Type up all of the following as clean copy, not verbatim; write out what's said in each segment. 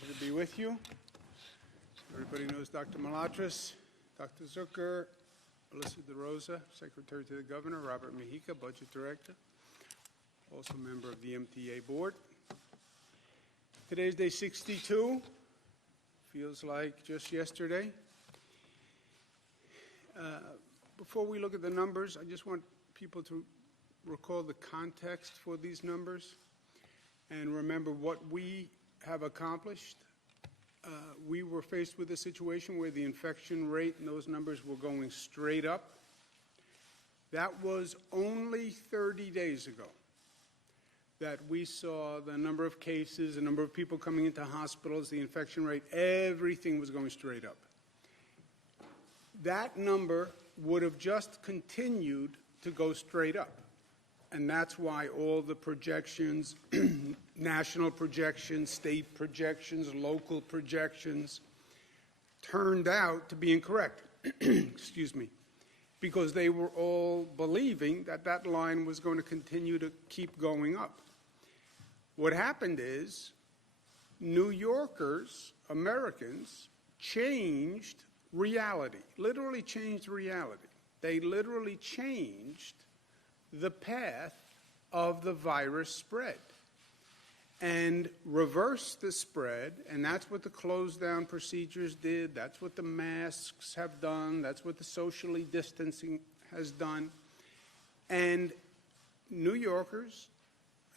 Pleasure to be with you. Everybody knows Dr. Malatras, Dr. Zucker, Melissa DeRosa, Secretary to the Governor, Robert Mejica, Budget Director, also member of the MTA Board. Today's day 62. Feels like just yesterday. Before we look at the numbers, I just want people to recall the context for these numbers and remember what we have accomplished. We were faced with a situation where the infection rate and those numbers were going straight up. That was only 30 days ago that we saw the number of cases, the number of people coming into hospitals, the infection rate, everything was going straight up. That number would have just continued to go straight up. And that's why all the projections, national projections, state projections, local projections, turned out to be incorrect. Excuse me. Because they were all believing that that line was going to continue to keep going up. What happened is New Yorkers, Americans, changed reality, literally changed reality. They literally changed the path of the virus spread and reversed the spread, and that's what the closed-down procedures did. That's what the masks have done. That's what the socially distancing has done. And New Yorkers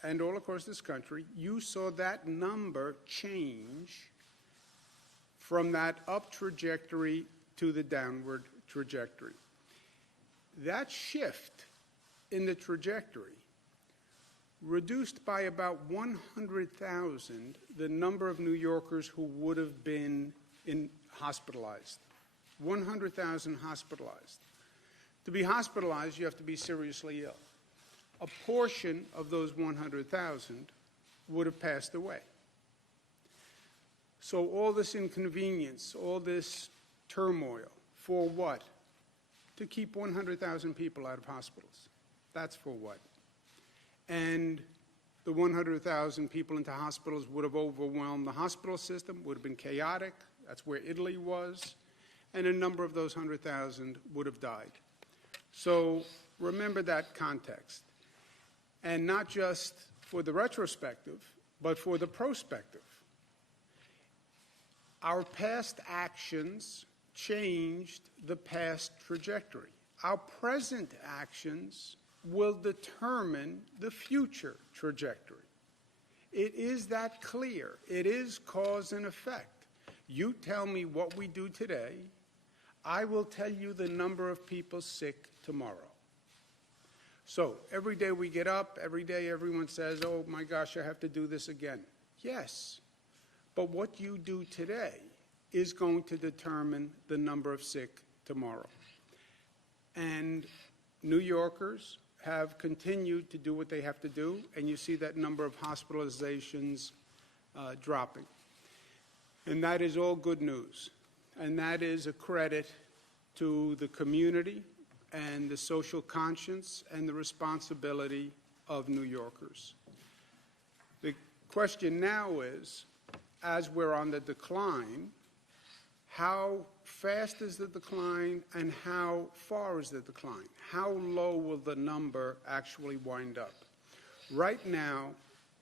and all across this country, you saw that number change from that up trajectory to the downward trajectory. That shift in the trajectory reduced by about 100,000 the number of New Yorkers who would have been hospitalized. 100,000 hospitalized. To be hospitalized, you have to be seriously ill. A portion of those 100,000 would have passed away. So all this inconvenience, all this turmoil, for what? To keep 100,000 people out of hospitals. That's for what? And the 100,000 people into hospitals would have overwhelmed the hospital system, would have been chaotic. That's where Italy was. And a number of those 100,000 would have died. So remember that context. And not just for the retrospective, but for the prospective. Our past actions changed the past trajectory. Our present actions will determine the future trajectory. It is that clear. It is cause and effect. You tell me what we do today, I will tell you the number of people sick tomorrow. So every day we get up, every day everyone says, oh my gosh, I have to do this again. Yes, but what you do today is going to determine the number of sick tomorrow. And New Yorkers have continued to do what they have to do, and you see that number of hospitalizations dropping. And that is all good news. And that is a credit to the community and the social conscience and the responsibility of New Yorkers. The question now is, as we're on the decline, how fast is the decline and how far is the decline? How low will the number actually wind up? Right now,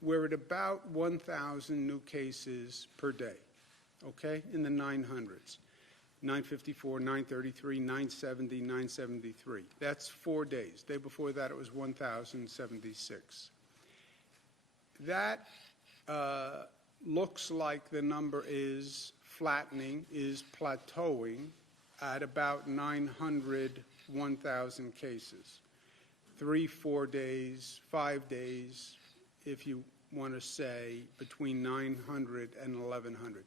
we're at about 1,000 new cases per day, okay, in the 900s. 954, 933, 970, 973. That's 4 days. The day before that, it was 1,076. That looks like the number is flattening, is plateauing at about 900, 1,000 cases. 3, 4 days, 5 days, if you want to say, between 900 and 1,100.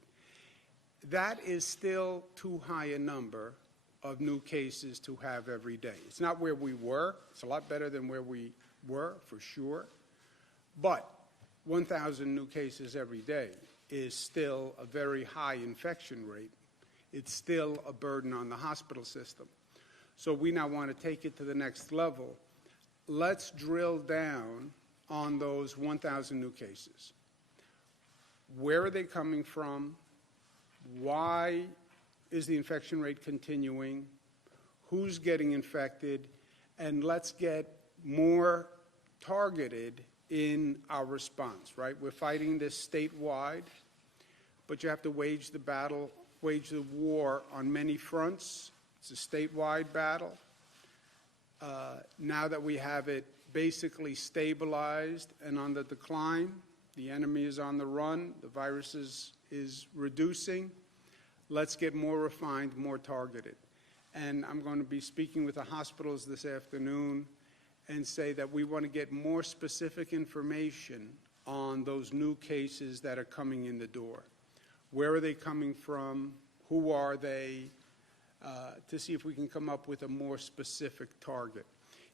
That is still too high a number of new cases to have every day. It's not where we were. It's a lot better than where we were, for sure. But 1,000 new cases every day is still a very high infection rate. It's still a burden on the hospital system. So we now want to take it to the next level. Let's drill down on those 1,000 new cases. Where are they coming from? Why is the infection rate continuing? Who's getting infected? And let's get more targeted in our response, right? We're fighting this statewide, but you have to wage the battle, wage the war on many fronts. It's a statewide battle. Now that we have it basically stabilized and on the decline, the enemy is on the run, the virus is reducing, let's get more refined, more targeted. And I'm going to be speaking with the hospitals this afternoon and say that we want to get more specific information on those new cases that are coming in the door. Where are they coming from? Who are they? To see if we can come up with a more specific target.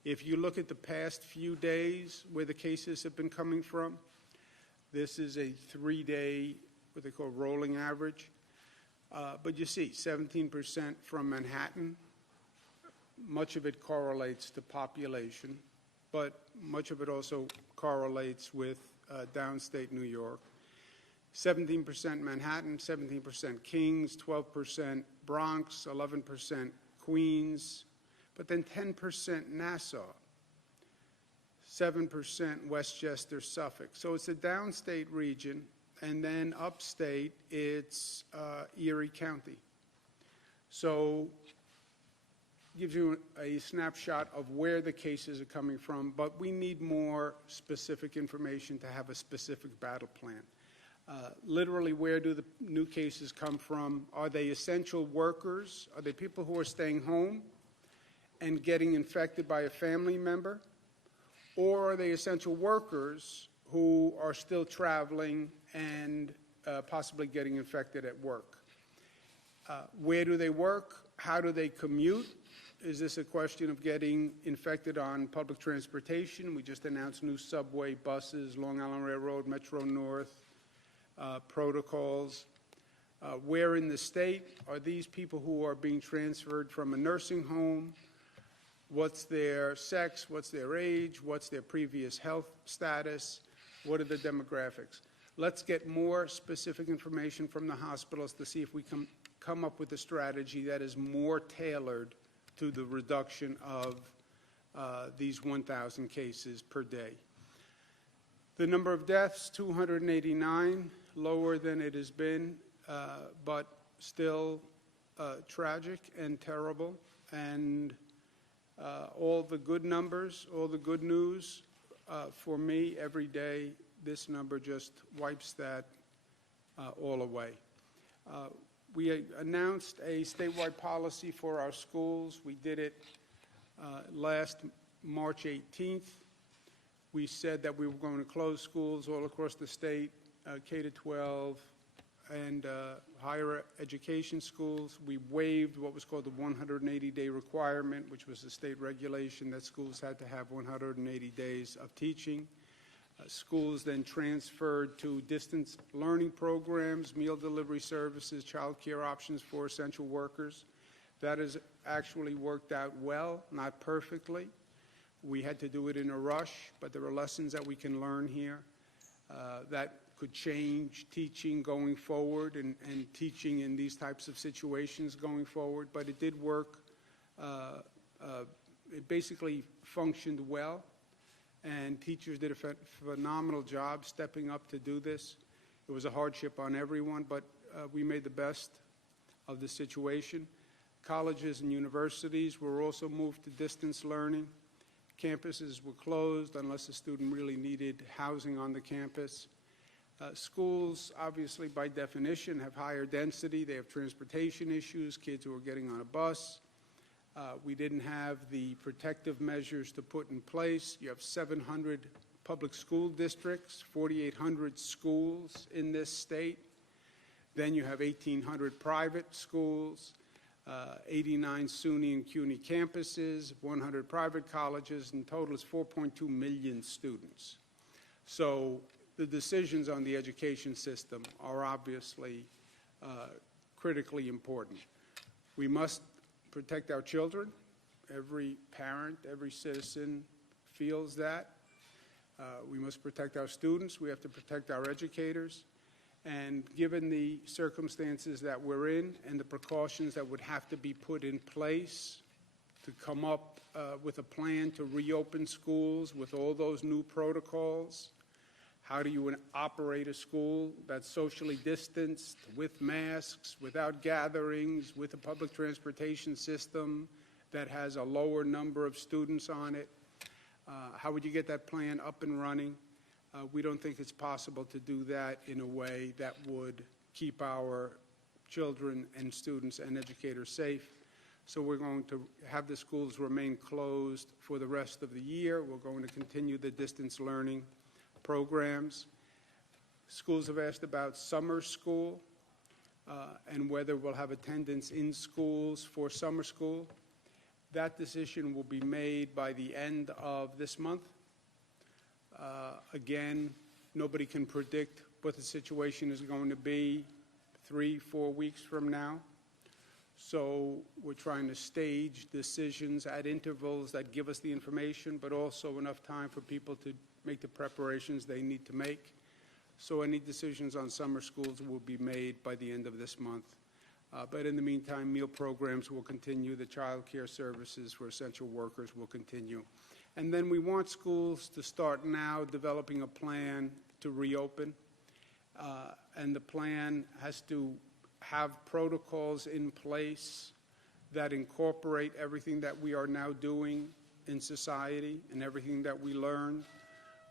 If you look at the past few days where the cases have been coming from, this is a 3-day, what they call rolling average. But you see, 17% from Manhattan. Much of it correlates to population, but much of it also correlates with downstate New York. 17% Manhattan, 17% Kings, 12% Bronx, 11% Queens, but then 10% Nassau, 7% Westchester, Suffolk. So it's a downstate region, and then upstate, it's Erie County. So gives you a snapshot of where the cases are coming from, but we need more specific information to have a specific battle plan. Literally, where do the new cases come from? Are they essential workers? Are they people who are staying home and getting infected by a family member? Or are they essential workers who are still traveling and possibly getting infected at work? Where do they work? How do they commute? Is this a question of getting infected on public transportation? We just announced new subway buses, Long Island Railroad, Metro North, protocols. Where in the state are these people who are being transferred from a nursing home? What's their sex? What's their age? What's their previous health status? What are the demographics? Let's get more specific information from the hospitals to see if we can come up with a strategy that is more tailored to the reduction of these 1,000 cases per day. The number of deaths, 289, lower than it has been, but still tragic and terrible. And all the good numbers, all the good news, for me, every day, this number just wipes that all away. We announced a statewide policy for our schools. We did it last March 18th. We said that we were going to close schools all across the state, K-12 and higher education schools. We waived what was called the 180-day requirement, which was a state regulation that schools had to have 180 days of teaching. Schools then transferred to distance learning programs, meal delivery services, child care options for essential workers. That has actually worked out well, not perfectly. We had to do it in a rush, but there are lessons that we can learn here that could change teaching going forward and teaching in these types of situations going forward. But it did work. It basically functioned well. And teachers did a phenomenal job stepping up to do this. It was a hardship on everyone, but we made the best of the situation. Colleges and universities were also moved to distance learning. Campuses were closed unless a student really needed housing on the campus. Schools, obviously, by definition, have higher density. They have transportation issues, kids who are getting on a bus. We didn't have the protective measures to put in place. You have 700 public school districts, 4,800 schools in this state. Then you have 1,800 private schools, 89 SUNY and CUNY campuses, 100 private colleges. In total, it's 4.2 million students. So the decisions on the education system are obviously critically important. We must protect our children. Every parent, every citizen feels that. We must protect our students. We have to protect our educators. And given the circumstances that we're in and the precautions that would have to be put in place to come up with a plan to reopen schools with all those new protocols, how do you operate a school that's socially distanced, with masks, without gatherings, with a public transportation system that has a lower number of students on it? How would you get that plan up and running? We don't think it's possible to do that in a way that would keep our children and students and educators safe. So we're going to have the schools remain closed for the rest of the year. We're going to continue the distance learning programs. Schools have asked about summer school and whether we'll have attendance in schools for summer school. That decision will be made by the end of this month. Again, nobody can predict what the situation is going to be 3-4 weeks from now. So we're trying to stage decisions at intervals that give us the information, but also enough time for people to make the preparations they need to make. So any decisions on summer schools will be made by the end of this month. But in the meantime, meal programs will continue. The child care services for essential workers will continue. And then we want schools to start now developing a plan to reopen. And the plan has to have protocols in place that incorporate everything that we are now doing in society and everything that we learned.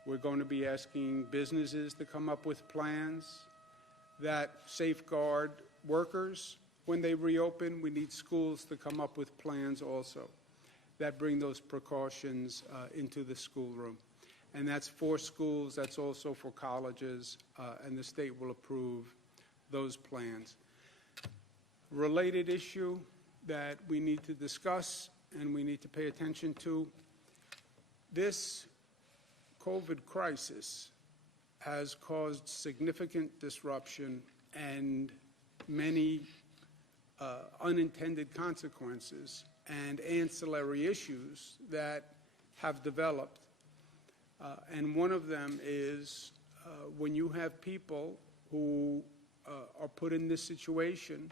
We're going to be asking businesses to come up with plans that safeguard workers. When they reopen, we need schools to come up with plans also that bring those precautions into the schoolroom. And that's for schools, that's also for colleges, and the state will approve those plans. Related issue that we need to discuss and we need to pay attention to, this COVID crisis has caused significant disruption and many unintended consequences and ancillary issues that have developed. And one of them is when you have people who are put in this situation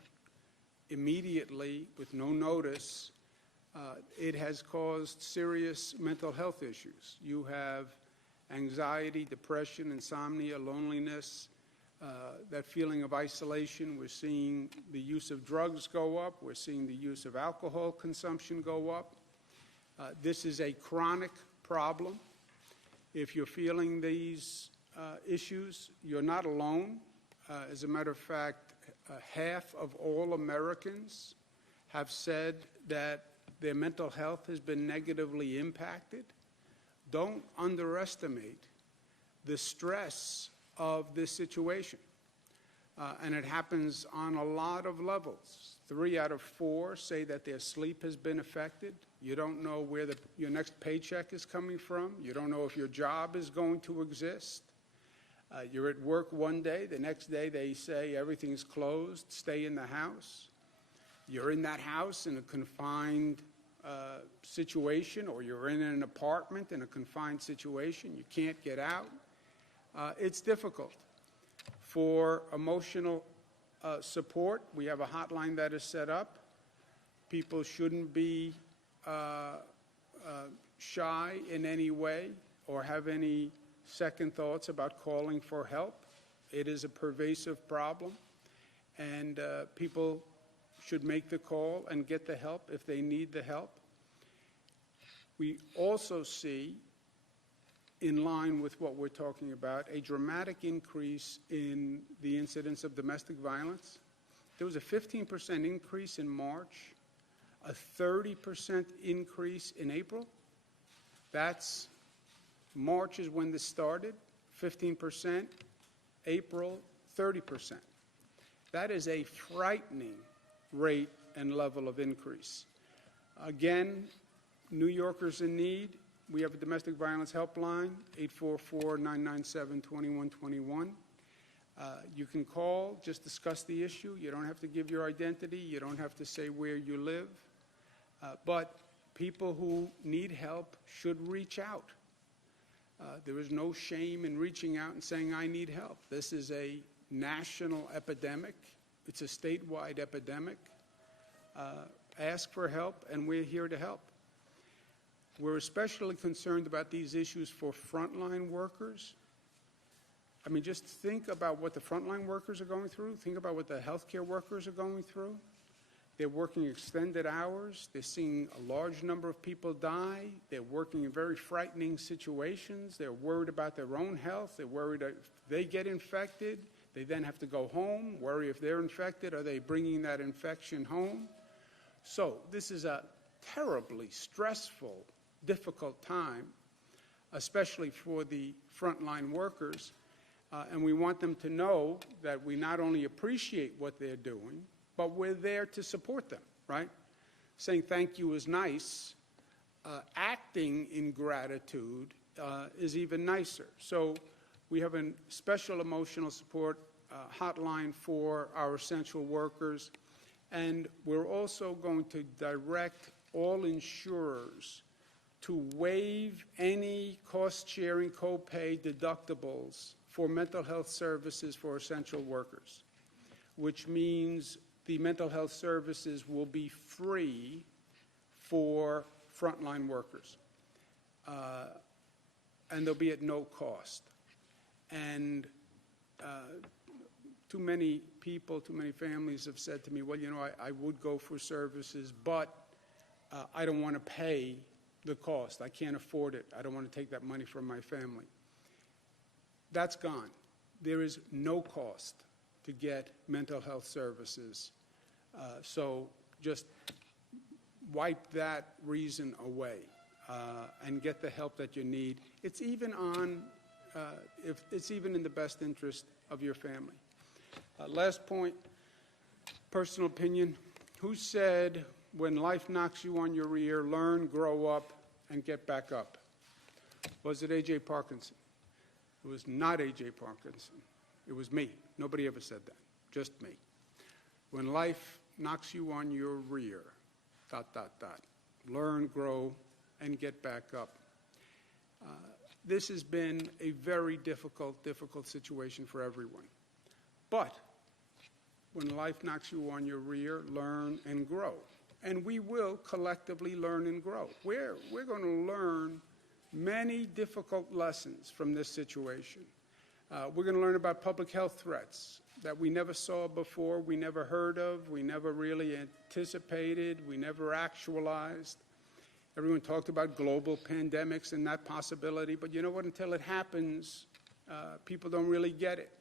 immediately with no notice, it has caused serious mental health issues. You have anxiety, depression, insomnia, loneliness, that feeling of isolation. We're seeing the use of drugs go up. We're seeing the use of alcohol consumption go up. This is a chronic problem. If you're feeling these issues, you're not alone. As a matter of fact, half of all Americans have said that their mental health has been negatively impacted. Don't underestimate the stress of this situation. And it happens on a lot of levels. 3 out of 4 say that their sleep has been affected. You don't know where your next paycheck is coming from. You don't know if your job is going to exist. You're at work one day, the next day they say everything's closed, stay in the house. You're in that house in a confined situation, or you're in an apartment in a confined situation. You can't get out. It's difficult. For emotional support, we have a hotline that is set up. People shouldn't be shy in any way or have any second thoughts about calling for help. It is a pervasive problem, and people should make the call and get the help if they need the help. We also see, in line with what we're talking about, a dramatic increase in the incidence of domestic violence. There was a 15% increase in March, a 30% increase in April. That's March is when this started, 15%, April, 30%. That is a frightening rate and level of increase. Again, New Yorkers in need, we have a domestic violence helpline, 844-997-2121. You can call, just discuss the issue. You don't have to give your identity. You don't have to say where you live. But people who need help should reach out. There is no shame in reaching out and saying, I need help. This is a national epidemic. It's a statewide epidemic. Ask for help, and we're here to help. We're especially concerned about these issues for frontline workers. I mean, just think about what the frontline workers are going through. Think about what the healthcare workers are going through. They're working extended hours. They're seeing a large number of people die. They're working in very frightening situations. They're worried about their own health. They're worried if they get infected, they then have to go home, worry if they're infected, are they bringing that infection home? So this is a terribly stressful, difficult time, especially for the frontline workers. And we want them to know that we not only appreciate what they're doing, but we're there to support them, right? Saying thank you is nice. Acting in gratitude is even nicer. So we have a special emotional support hotline for our essential workers. And we're also going to direct all insurers to waive any cost-sharing copay deductibles for mental health services for essential workers, which means the mental health services will be free for frontline workers, and they'll be at no cost. And too many people, too many families have said to me, well, you know, I would go for services, but I don't want to pay the cost. I can't afford it. I don't want to take that money from my family. That's gone. There is no cost to get mental health services. So just wipe that reason away and get the help that you need. It's even if it's even in the best interest of your family. Last point, personal opinion. Who said, when life knocks you on your rear, learn, grow up, and get back up? Was it A.J. Parkinson? It was not A.J. Parkinson. It was me. Nobody ever said that, just me. When life knocks you on your rear, ... learn, grow, and get back up. This has been a very difficult situation for everyone. But when life knocks you on your rear, learn and grow. And we will collectively learn and grow. We're going to learn many difficult lessons from this situation. We're going to learn about public health threats that we never saw before, we never heard of, we never really anticipated, we never actualized. Everyone talked about global pandemics and that possibility, but you know what? Until it happens, people don't really get it.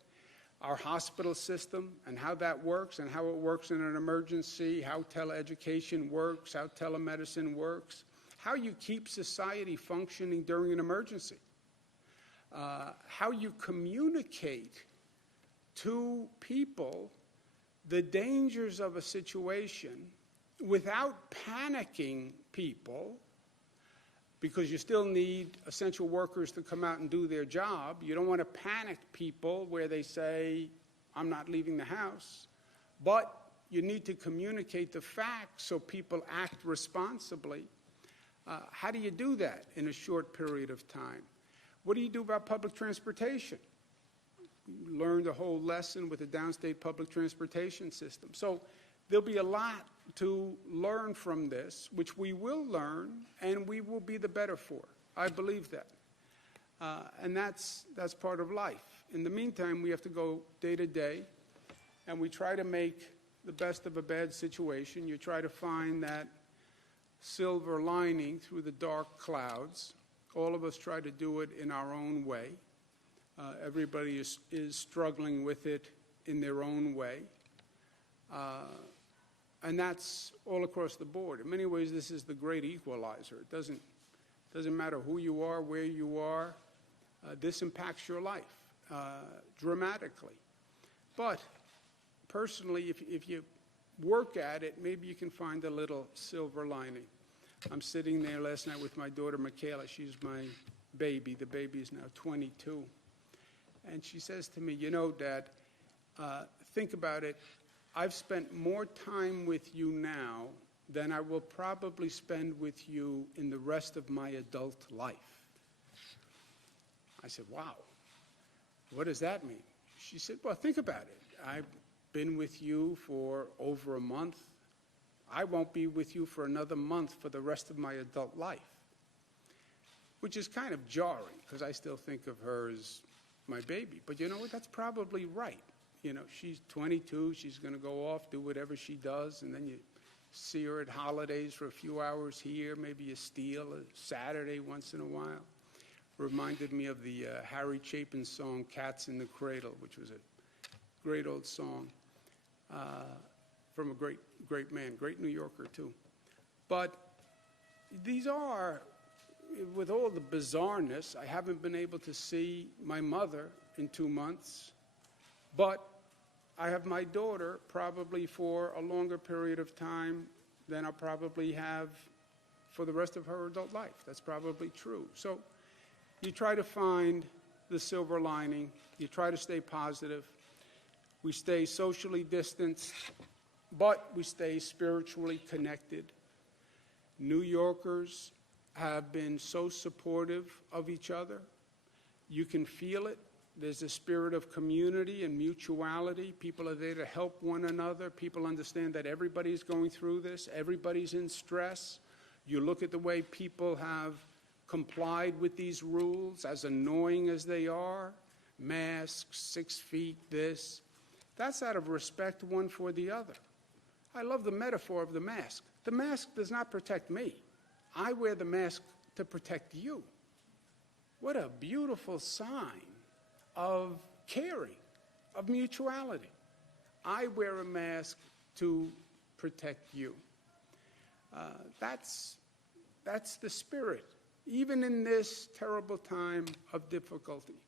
Our hospital system and how that works and how it works in an emergency, how teleeducation works, how telemedicine works, how you keep society functioning during an emergency, how you communicate to people the dangers of a situation without panicking people, because you still need essential workers to come out and do their job. You don't want to panic people where they say, I'm not leaving the house. But you need to communicate the facts so people act responsibly. How do you do that in a short period of time? What do you do about public transportation? We learned a whole lesson with the downstate public transportation system. So there'll be a lot to learn from this, which we will learn and we will be the better for. I believe that. And that's part of life. In the meantime, we have to go day to day, and we try to make the best of a bad situation. You try to find that silver lining through the dark clouds. All of us try to do it in our own way. Everybody is struggling with it in their own way. And that's all across the board. In many ways, this is the great equalizer. It doesn't matter who you are, where you are. This impacts your life dramatically. But personally, if you work at it, maybe you can find a little silver lining. I'm sitting there last night with my daughter, Michaela. She's my baby. The baby is now 22. And she says to me, you know, Dad, think about it. I've spent more time with you now than I will probably spend with you in the rest of my adult life. I said, wow, what does that mean? she said, well, think about it. I've been with you for over a month. I won't be with you for another month for the rest of my adult life, which is kind of jarring because I still think of her as my baby. But you know what? That's probably right. You know, she's 22. She's going to go off, do whatever she does, and then you see her at holidays for a few hours here. Maybe you steal a Saturday once in a while. Reminded me of the Harry Chapin song, Cats in the Cradle, which was a great old song from a great man, great New Yorker too. But these are, with all the bizarreness, I haven't been able to see my mother in 2 months, but I have my daughter probably for a longer period of time than I'll probably have for the rest of her adult life. That's probably true. So you try to find the silver lining. You try to stay positive. We stay socially distanced, but we stay spiritually connected. New Yorkers have been so supportive of each other. You can feel it. There's a spirit of community and mutuality. People are there to help one another. People understand that everybody's going through this. Everybody's in stress. You look at the way people have complied with these rules, as annoying as they are, masks, 6 feet, this. That's out of respect one for the other. I love the metaphor of the mask. The mask does not protect me. I wear the mask to protect you. What a beautiful sign of caring, of mutuality. I wear a mask to protect you. That's the spirit, even in this terrible time of difficulty.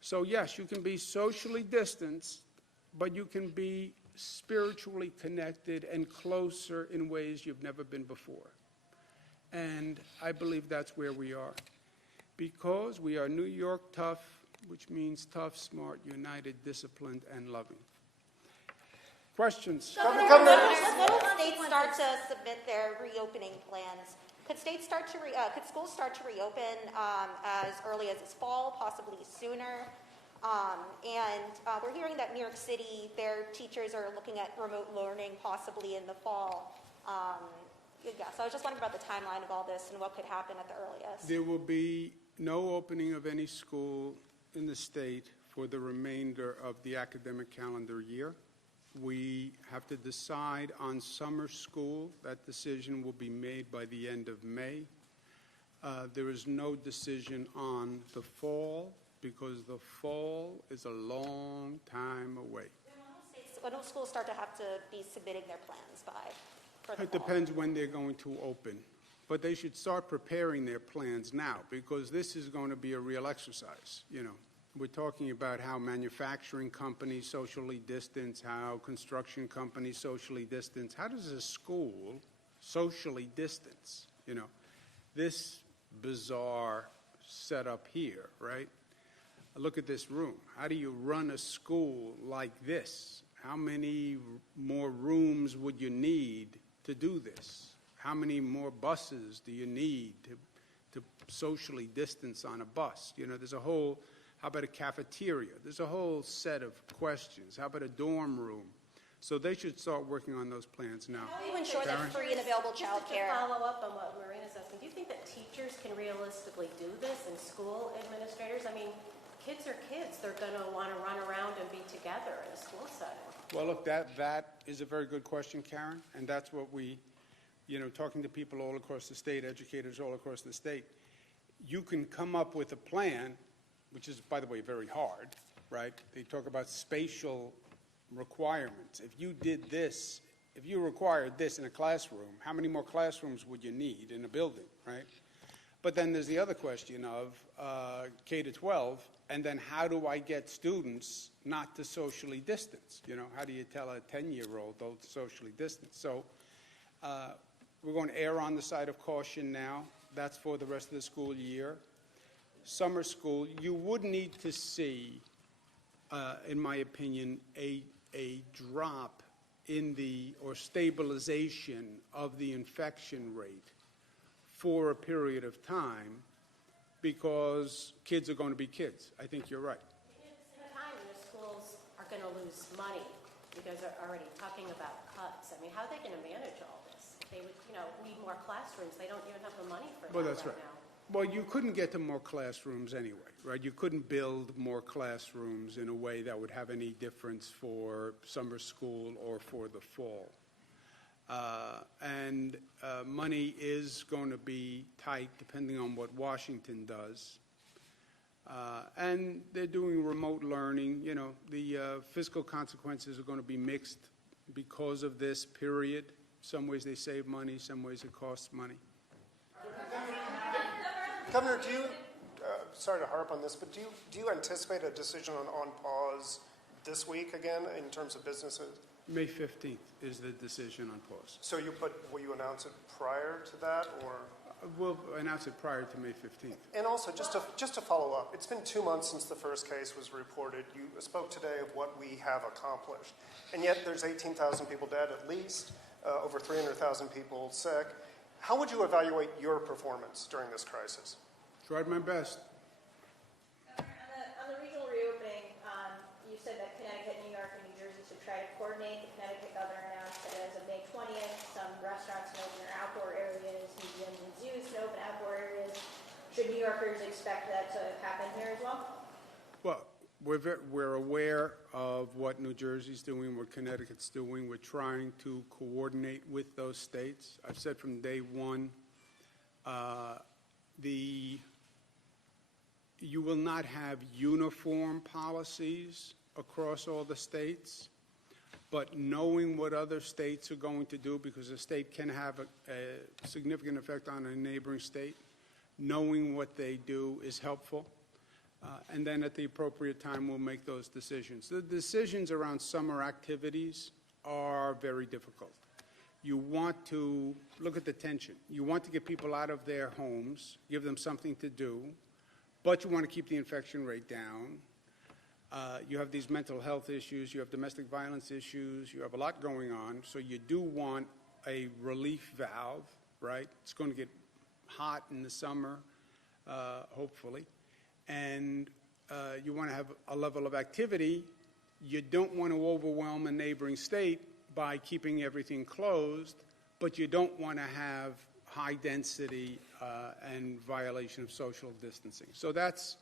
So yes, you can be socially distanced, but you can be spiritually connected and closer in ways you've never been before. And I believe that's where we are. Because we are New York tough, which means tough, smart, united, disciplined, and loving. Questions? When will states start to submit their reopening plans? Could schools start to reopen as early as this fall, possibly sooner? We're hearing that New York City, their teachers are looking at remote learning possibly in the fall. So I was just wondering about the timeline of all this and what could happen at the earliest. There will be no opening of any school in the state for the remainder of the academic calendar year. We have to decide on summer school. That decision will be made by the end of May. There is no decision on the fall because the fall is a long time away. When will schools start to have to be submitting their plans by? It depends when they're going to open. But they should start preparing their plans now because this is going to be a real exercise. You know, we're talking about how manufacturing companies socially distance, how construction companies socially distance. How does a school socially distance? You know, this bizarre setup here, right? Look at this room. How do you run a school like this? How many more rooms would you need to do this? How many more buses do you need to socially distance on a bus? You know, there's a whole, how about a cafeteria? There's a whole set of questions. How about a dorm room? So they should start working on those plans now. How do you ensure that free and available child care? Just to follow up on what Marina's asking, do you think that teachers can realistically do this and school administrators? I mean, kids are kids. They're going to want to run around and be together in a school setting. Well, look, that is a very good question, Karen, and that's what we, you know, talking to people all across the state, educators all across the state, you can come up with a plan, which is, by the way, very hard, right? They talk about spatial requirements. If you did this, if you required this in a classroom, how many more classrooms would you need in a building, right? But then there's the other question of K to 12, and then how do I get students not to socially distance? You know, how do you tell a 10-year-old don't socially distance? So we're going to err on the side of caution now. That's for the rest of the school year. Summer school, you would need to see, in my opinion, a drop in the, or stabilization of the infection rate for a period of time because kids are going to be kids. I think you're right. At the same time, in a school going to lose money. You guys are already talking about cuts. I mean, how are they going to manage all this? They would, need more classrooms. They don't even have the money for Well, that that's right right. now. Well, you couldn't get to more classrooms anyway, right? You couldn't build more classrooms in a way that would have any difference for summer school or for the fall. And money is going to be tight depending on what Washington does. And they're doing remote learning. The fiscal consequences are going to be mixed because of this period. Some ways they save money, some ways it costs money. Governor, sorry to harp on this, but do you anticipate a decision on pause this week again in terms of businesses? May 15th is the decision on pause. So will you announce it prior to that, or? We'll announce it prior to May 15th. And also, just to follow up, it's been 2 months since the first case was reported. You spoke today of what we have accomplished. And yet there's 18,000 people dead at least, over 300,000 people sick. How would you evaluate your performance during this crisis? Tried my best. On the regional reopening, you said that Connecticut, New York, and New Jersey should try to coordinate. The Connecticut governor announced that as of May 20th, some restaurants can open their outdoor areas, museums and zoos can open outdoor areas. Should New Yorkers expect that to happen here as well? Well, we're aware of what New Jersey's doing, what Connecticut's doing. We're trying to coordinate with those states. I've said from day one, you will not have uniform policies across all the states, but knowing what other states are going to do, because a state can have a significant effect on a neighboring state, knowing what they do is helpful. And then at the appropriate time, we'll make those decisions. The decisions around summer activities are very difficult. You want to look at the tension. You want to get people out of their homes, give them something to do, but you want to keep the infection rate down. You have these mental health issues. You have domestic violence issues. You have a lot going on. So you do want a relief valve, right? It's going to get hot in the summer, hopefully. And you want to have a level of activity. You don't want to overwhelm a neighboring state by keeping everything closed, but you don't want to have high density and violation of social distancing. So that's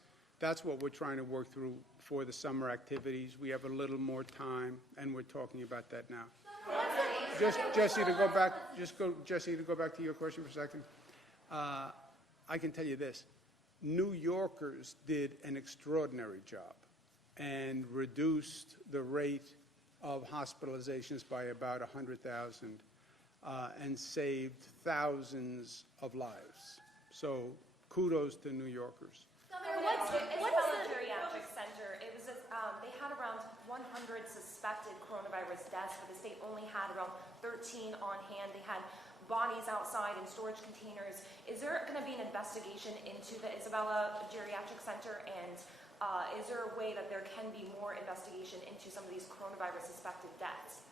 what we're trying to work through for the summer activities. We have a little more time, and we're talking about that now. Jesse, to go back to your question for a second. I can tell you this. New Yorkers did an extraordinary job and reduced the rate of hospitalizations by about 100,000 and saved thousands of lives. So kudos to New Yorkers. Isabella Geriatric Center, it was they had around 100 suspected coronavirus deaths, but the state only had around 13 on hand. They had bodies outside in storage containers. Is there going to be an investigation into the Isabella Geriatric Center, and is there a way that there can be more investigation into some of these coronavirus suspected deaths?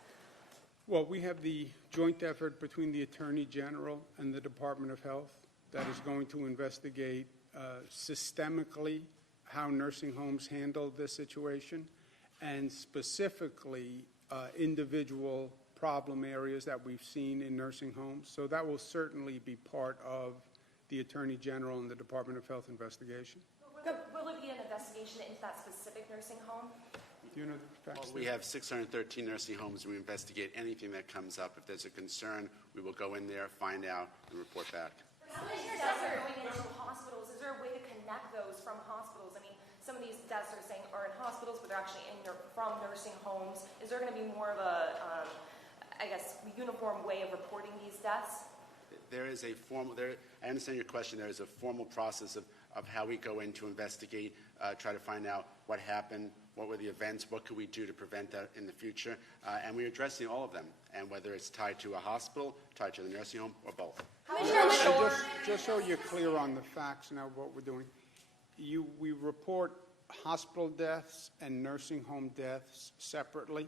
Well, we have the joint effort between the Attorney General and the Department of Health that is going to investigate systemically how nursing homes handled this situation, and specifically individual problem areas that we've seen in nursing homes. So that will certainly be part of the Attorney General and the Department of Health investigation. Will there be an investigation into that specific nursing home? Do you know the facts? Well, we have 613 nursing homes, and we investigate anything that comes up. If there's a concern, we will go in there, find out, and report back. Some of these deaths are going into hospitals. Is there a way to connect those from hospitals? I mean, some of these deaths are in hospitals, but they're actually from nursing homes. Is there going to be more of a, uniform way of reporting these deaths? There is a formal. I understand your question. There is a formal process of how we go in to investigate, try to find out what happened, what were the events, what could we do to prevent that in the future, and we're addressing all of them, and whether it's tied to a hospital, tied to the nursing home, or both. Just so you're clear on the facts now of what we're doing, we report hospital deaths and nursing home deaths separately.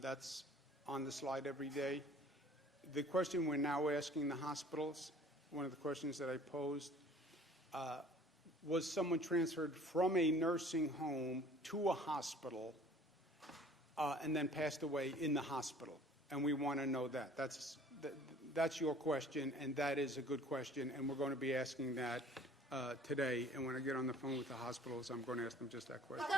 That's on the slide every day. The question we're now asking the hospitals, one of the questions that I posed, was someone transferred from a nursing home to a hospital and then passed away in the hospital. And we want to know that. That's your question, and that is a good question, and we're going to be asking that today. And when I get on the phone with the hospitals, I'm going to ask them just that question. The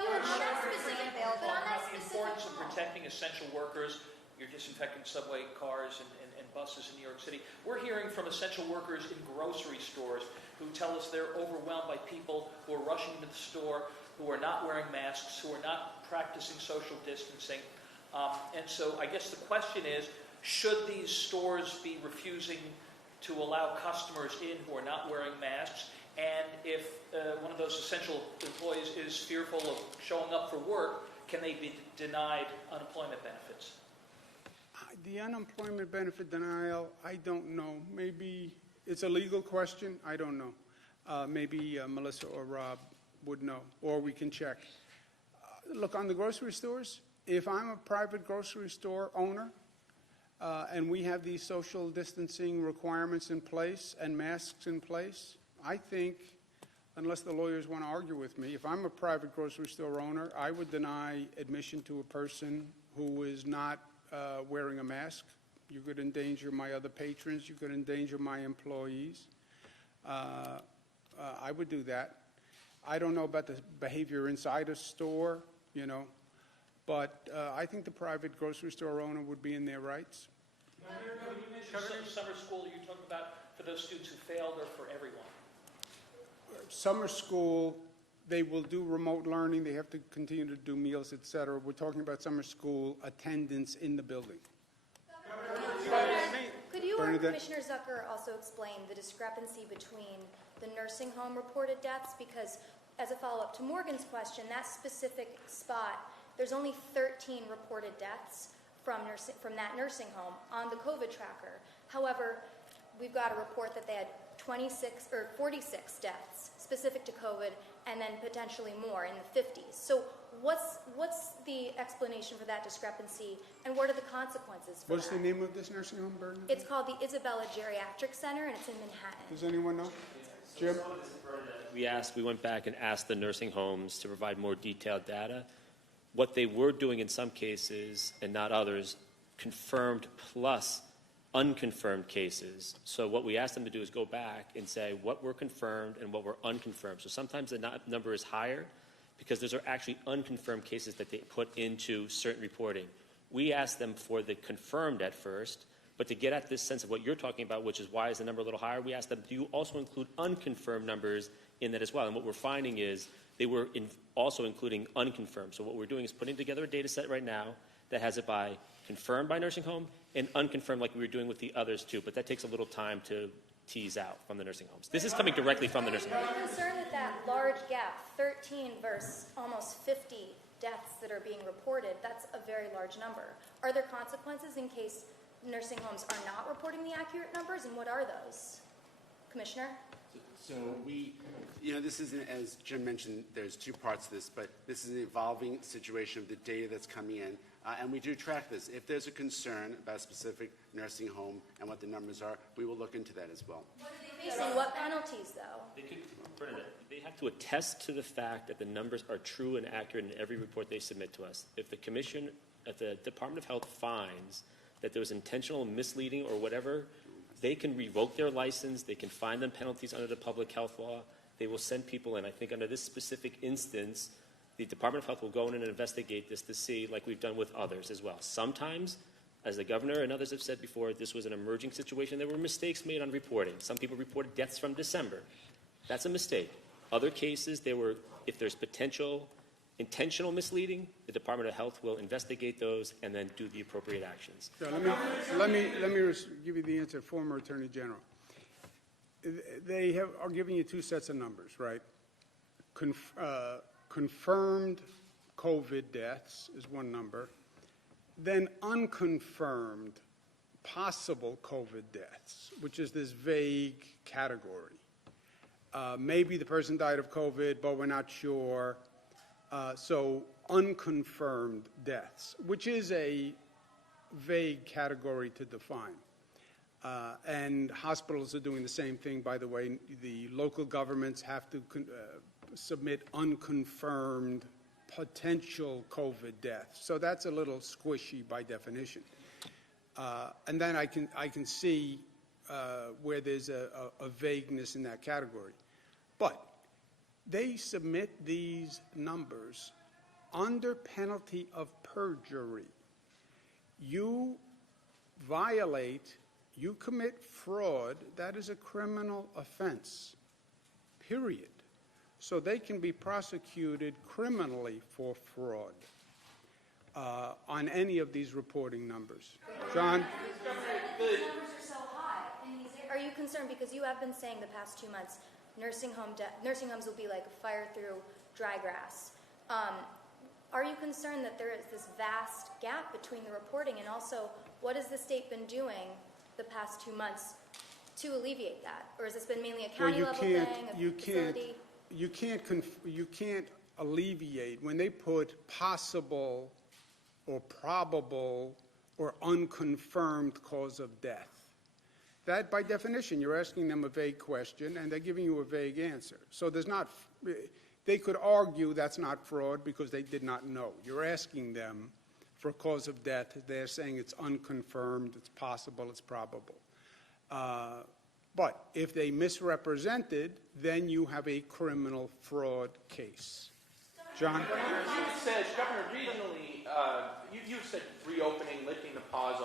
importance of protecting essential workers. You're disinfecting subway cars and buses in New York City. We're hearing from essential workers in grocery stores who tell us they're overwhelmed by people who are rushing to the store, who are not wearing masks, who are not practicing social distancing. And so I guess the question is, should these stores be refusing to allow customers in who are not wearing masks? And if one of those essential employees is fearful of showing up for work, can they be denied unemployment benefits? The unemployment benefit denial, I don't know. Maybe it's a legal question. I don't know. Maybe Melissa or Rob would know, or we can check. Look, on the grocery stores, if I'm a private grocery store owner and we have these social distancing requirements in place and masks in place, I think, unless the lawyers want to argue with me, if I'm a private grocery store owner, I would deny admission to a person who is not wearing a mask. You could endanger my other patrons. You could endanger my employees. I would do that. I don't know about the behavior inside a store, but I think the private grocery store owner would be in their rights. You mentioned summer school. Are you talking about for those students who failed or for everyone? Summer school, they will do remote learning. They have to continue to do meals, et cetera. We're talking about summer school attendance in the building. Could you or Commissioner Zucker also explain the discrepancy between the nursing home reported deaths? Because as a follow-up to Morgan's question, that specific spot, there's only 13 reported deaths from that nursing home on the COVID tracker. However, we've got a report that they had 46 deaths specific to COVID, and then potentially more in the 50s. So what's the explanation for that discrepancy, and what are the consequences for What's that? the name of this nursing home, Bernadette? It's called the Isabella Geriatric Center, and it's in Manhattan. Does anyone know? Jim? We went back and asked the nursing homes to provide more detailed data. What they were doing in some cases, and not others, confirmed plus unconfirmed cases. So what we asked them to do is go back and say what were confirmed and what were unconfirmed. So sometimes the number is higher because those are actually unconfirmed cases that they put into certain reporting. We asked them for the confirmed at first, but to get at this sense of what you're talking about, which is why is the number a little higher, we asked them, do you also include unconfirmed numbers in that as well? And what we're finding is they were also including unconfirmed. So what we're doing is putting together a data set right now that has it by confirmed by nursing home and unconfirmed like we were doing with the others too, but that takes a little time to tease out from the nursing homes. This is coming directly from the nursing homes. I'm concerned with that large gap, 13 versus almost 50 deaths that are being reported. That's a very large number. Are there consequences in case nursing homes are not reporting the accurate numbers, and what are those? Commissioner? So this is, as Jim mentioned, there's two parts to this, but this is an evolving situation of the data that's coming in, and we do track this. If there's a concern about a specific nursing home and what the numbers are, we will look into that as well. What are they facing? What penalties, though? They have to attest to the fact that the numbers are true and accurate in every report they submit to us. If the commission at the Department of Health finds that there was intentional misleading or whatever, they can revoke their license. They can fine them penalties under the public health law. They will send people in. I think under this specific instance, the Department of Health will go in and investigate this to see, like we've done with others as well. Sometimes, as the governor and others have said before, this was an emerging situation. There were mistakes made on reporting. Some people reported deaths from December. That's a mistake. Other cases, if there's potential intentional misleading, the Department of Health will investigate those and then do the appropriate actions. Yeah, let me give you the answer. Former Attorney General. They are giving you two sets of numbers, right? Confirmed COVID deaths is one number. Then unconfirmed possible COVID deaths, which is this vague category. Maybe the person died of COVID, but we're not sure. So unconfirmed deaths, which is a vague category to define. And hospitals are doing the same thing, by the way. The local governments have to submit unconfirmed potential COVID death. So that's a little squishy by definition. And then I can see where there's a vagueness in that category. But they submit these numbers under penalty of perjury. You violate, you commit fraud, that is a criminal offense, period. So they can be prosecuted criminally for fraud on any of these reporting numbers. John? The numbers are so high. Are you concerned, because you have been saying the past 2 months, nursing homes will be like a fire through dry grass. Are you concerned that there is this vast gap between the reporting, and also what has the state been doing the past 2 months to alleviate that? Or has this been mainly a county level thing, a facility? You can't alleviate when they put possible or probable or unconfirmed cause of death. That, by definition, you're asking them a vague question, and they're giving you a vague answer. So they could argue that's not fraud because they did not know. You're asking them for a cause of death. They're saying it's unconfirmed, it's possible, it's probable. But if they misrepresented, then you have a criminal fraud case. John? You said, Governor, regionally, you said reopening, lifting the pause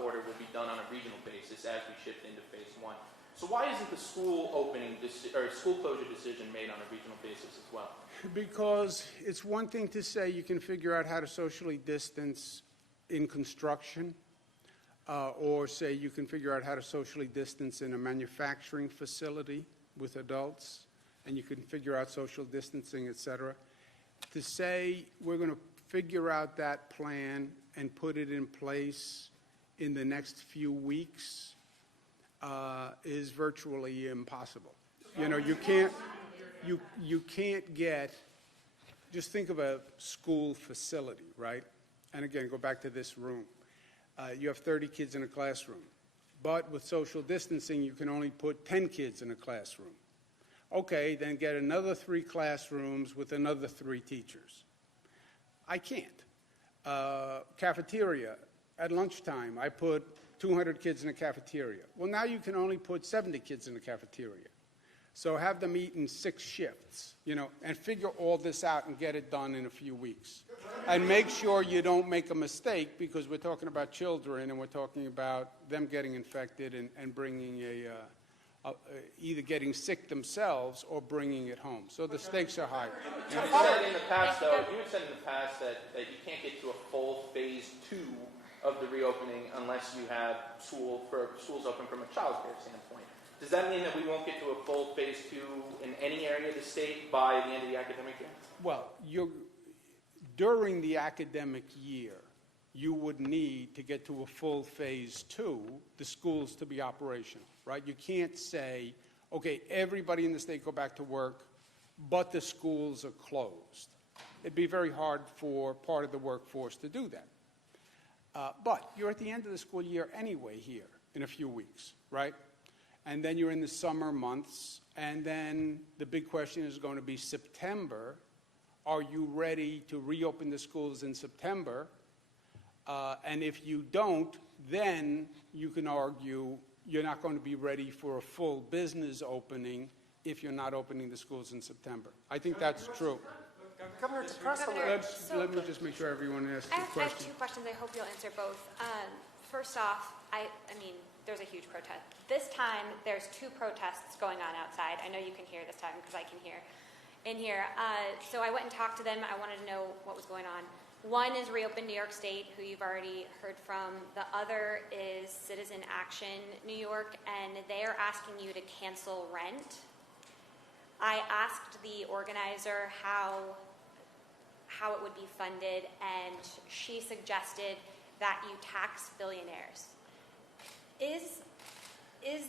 order will be done on a regional basis as we shift into phase 1. So why isn't the school school closure decision made on a regional basis as well? Because it's one thing to say you can figure out how to socially distance in construction, or say you can figure out how to socially distance in a manufacturing facility with adults, and you can figure out social distancing, et cetera. To say we're going to figure out that plan and put it in place in the next few weeks is virtually impossible. You know, you can't get, just think of a school facility, right? And again, go back to this room. You have 30 kids in a classroom, but with social distancing, you can only put 10 kids in a classroom. Okay, then get another 3 classrooms with another 3 teachers. I can't. Cafeteria, at lunchtime, I put 200 kids in a cafeteria. Well, now you can only put 70 kids in the cafeteria. So have them eat in 6 shifts, you know, and figure all this out and get it done in a few weeks. And make sure you don't make a mistake, because we're talking about children and we're talking about them getting infected and bringing either getting sick themselves or bringing it home. So the stakes are high. You said in the past, though, that you can't get to a full phase 2 of the reopening unless you have schools open from a child care standpoint. Does that mean that we won't get to a full phase 2 in any area of the state by the end of the academic year? Well, during the academic year, you would need to get to a full phase 2, the schools to be operational, right? You can't say, okay, everybody in the state go back to work, but the schools are closed. It'd be very hard for part of the workforce to do that. But you're at the end of the school year anyway here in a few weeks, right? And then you're in the summer months, and then the big question is going to be September. Are you ready to reopen the schools in September? And if you don't, then you can argue you're not going to be ready for a full business opening if you're not opening the schools in September. I think that's true. Governor, to press on that. Let me just make sure everyone asks the I have question. 2 questions. I hope you'll answer both. First off, I mean, there's a huge protest. This time, there's 2 protests going on outside. I know you can hear this time because I can hear in here. So I went and talked to them. I wanted to know what was going on. One is Reopen New York State, who you've already heard from. The other is Citizen Action New York, and they are asking you to cancel rent. I asked the organizer how it would be funded, and she suggested that you tax billionaires. Is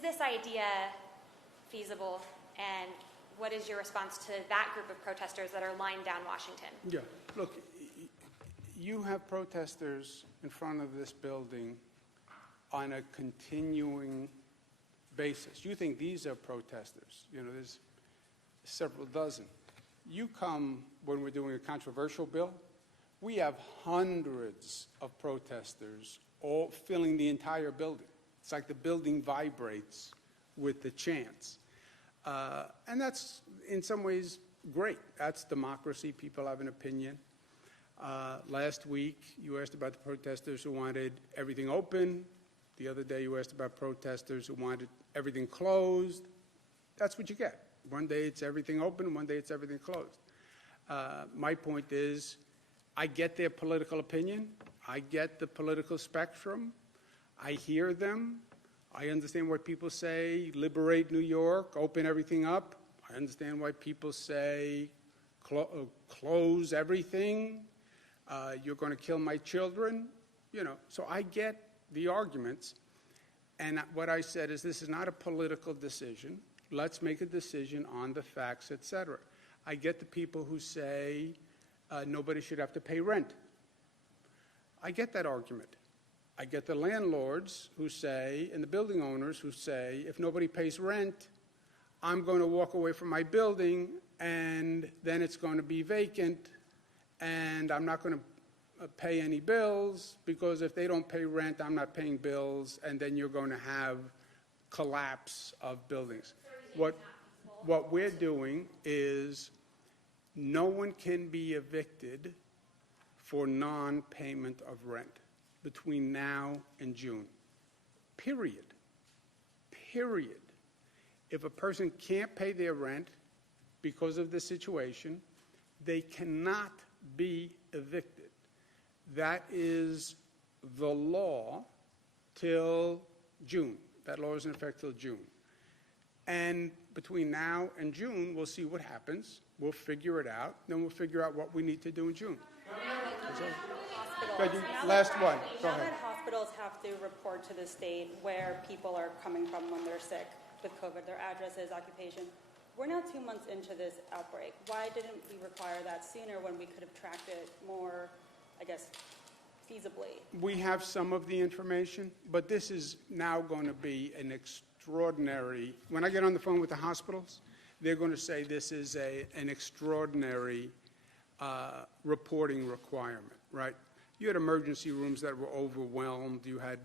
this idea feasible, and what is your response to that group of protesters that are lying down Washington? Yeah, look, you have protesters in front of this building on a continuing basis. You think these are protesters. You know, there's several dozen. You come when we're doing a controversial bill, we have hundreds of protesters all filling the entire building. It's like the building vibrates with the chants. And that's, in some ways, great. That's democracy. People have an opinion. Last week, you asked about the protesters who wanted everything open. The other day, you asked about protesters who wanted everything closed. That's what you get. One day it's everything open, one day it's everything closed. My point is, I get their political opinion. I get the political spectrum. I hear them. I understand why people say, liberate New York, open everything up. I understand why people say, close everything. You're going to kill my children. You know, so I get the arguments. And what I said is, this is not a political decision. Let's make a decision on the facts, et cetera. I get the people who say nobody should have to pay rent. I get that argument. I get the landlords who say, and the building owners who say, if nobody pays rent, I'm going to walk away from my building, and then it's going to be vacant, and I'm not going to pay any bills, because if they don't pay rent, I'm not paying bills, and then you're going to have collapse of buildings. What we're doing is, no one can be evicted for non-payment of rent between now and June. Period. Period. If a person can't pay their rent because of the situation, they cannot be evicted. That is the law till June. That law is in effect till June. And between now and June, we'll see what happens. We'll figure it out. Then we'll figure out what we need to do in June. Last one. Go Now ahead. that hospitals have to report to the state where people are coming from when they're sick with COVID, their addresses, occupation, we're now 2 months into this outbreak. Why didn't we require that sooner when we could have tracked it more, I guess, feasibly? We have some of the information, but this is now going to be an extraordinary, when I get on the phone with the hospitals, they're going to say this is an extraordinary reporting requirement, right? You had emergency rooms that were overwhelmed. You had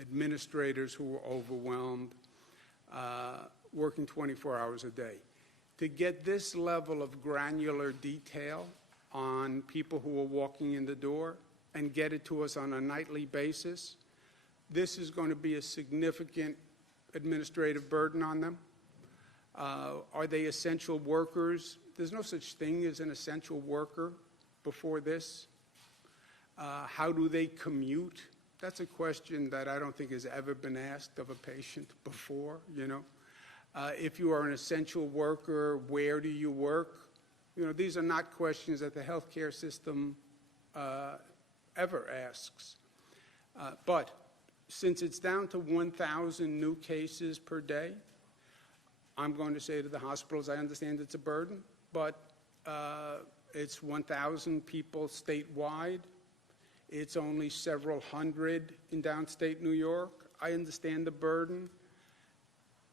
administrators who were overwhelmed, working 24 hours a day. To get this level of granular detail on people who are walking in the door and get it to us on a nightly basis, this is going to be a significant administrative burden on them. Are they essential workers? There's no such thing as an essential worker before this. How do they commute? That's a question that I don't think has ever been asked of a patient before, you know. If you are an essential worker, where do you work? You know, these are not questions that the healthcare system ever asks. But since it's down to 1,000 new cases per day, I'm going to say to the hospitals, I understand it's a burden, but it's 1,000 people statewide. It's only several hundred in downstate New York. I understand the burden.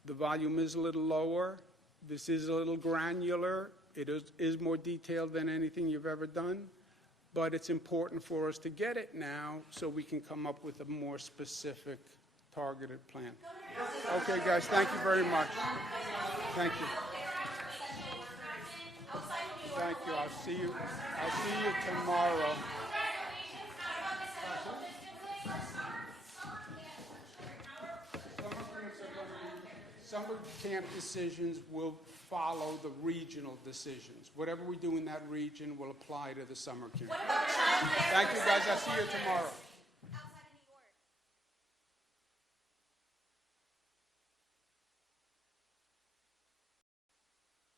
The volume is a little lower. This is a little granular. It is more detailed than anything you've ever done. But it's important for us to get it now so we can come up with a more specific, targeted plan. Okay, guys, thank you very much. Thank you. Thank you. I'll see you tomorrow. Summer camp decisions will follow the regional decisions. Whatever we do in that region will apply to the summer camp. Thank you, guys. I'll see you tomorrow.